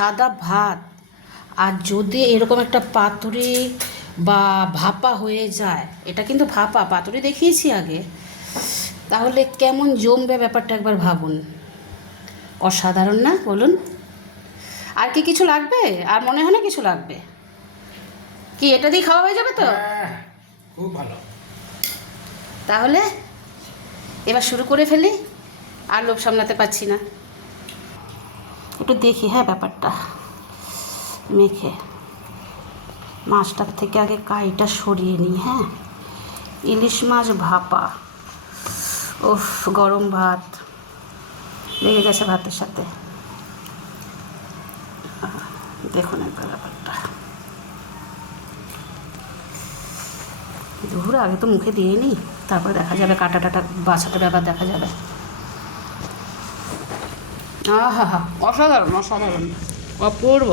সাদা ভাত আর যদি এরকম একটা পাতুরি বা ভাপা হয়ে যায়, এটা কিন্তু ভাপা, পাতুরি দেখিয়েছি আগে, তাহলে কেমন জমবে ব্যাপারটা একবার ভাবুন। অসাধারণ না বলুন? আর কি কিছু লাগবে? আর মনে হয় না কিছু লাগবে। কি এটা দিয়ে খাওয়া হয়ে যাবে তো? খুব ভালো। তাহলে এবার শুরু করে ফেলি, আর লোভ সামলাতে পারছি না। একটু দেখি হ্যাঁ ব্যাপারটা মেখে, মাছটার থেকে আগে কাইটা সরিয়ে নিই। হ্যাঁ, ইলিশ মাছ ভাপা, উফ, গরম ভাত লেগে গেছে ভাতের সাথে। দেখুন একবার ব্যাপারটা, দুপুরে আগে তো মুখে দিয়ে নিই, তারপরে দেখা যাবে কাটা টাটা বাছাটা ব্যাপার দেখা যাবে। আহা হা, অসাধারণ অসাধারণ, অপূর্ব।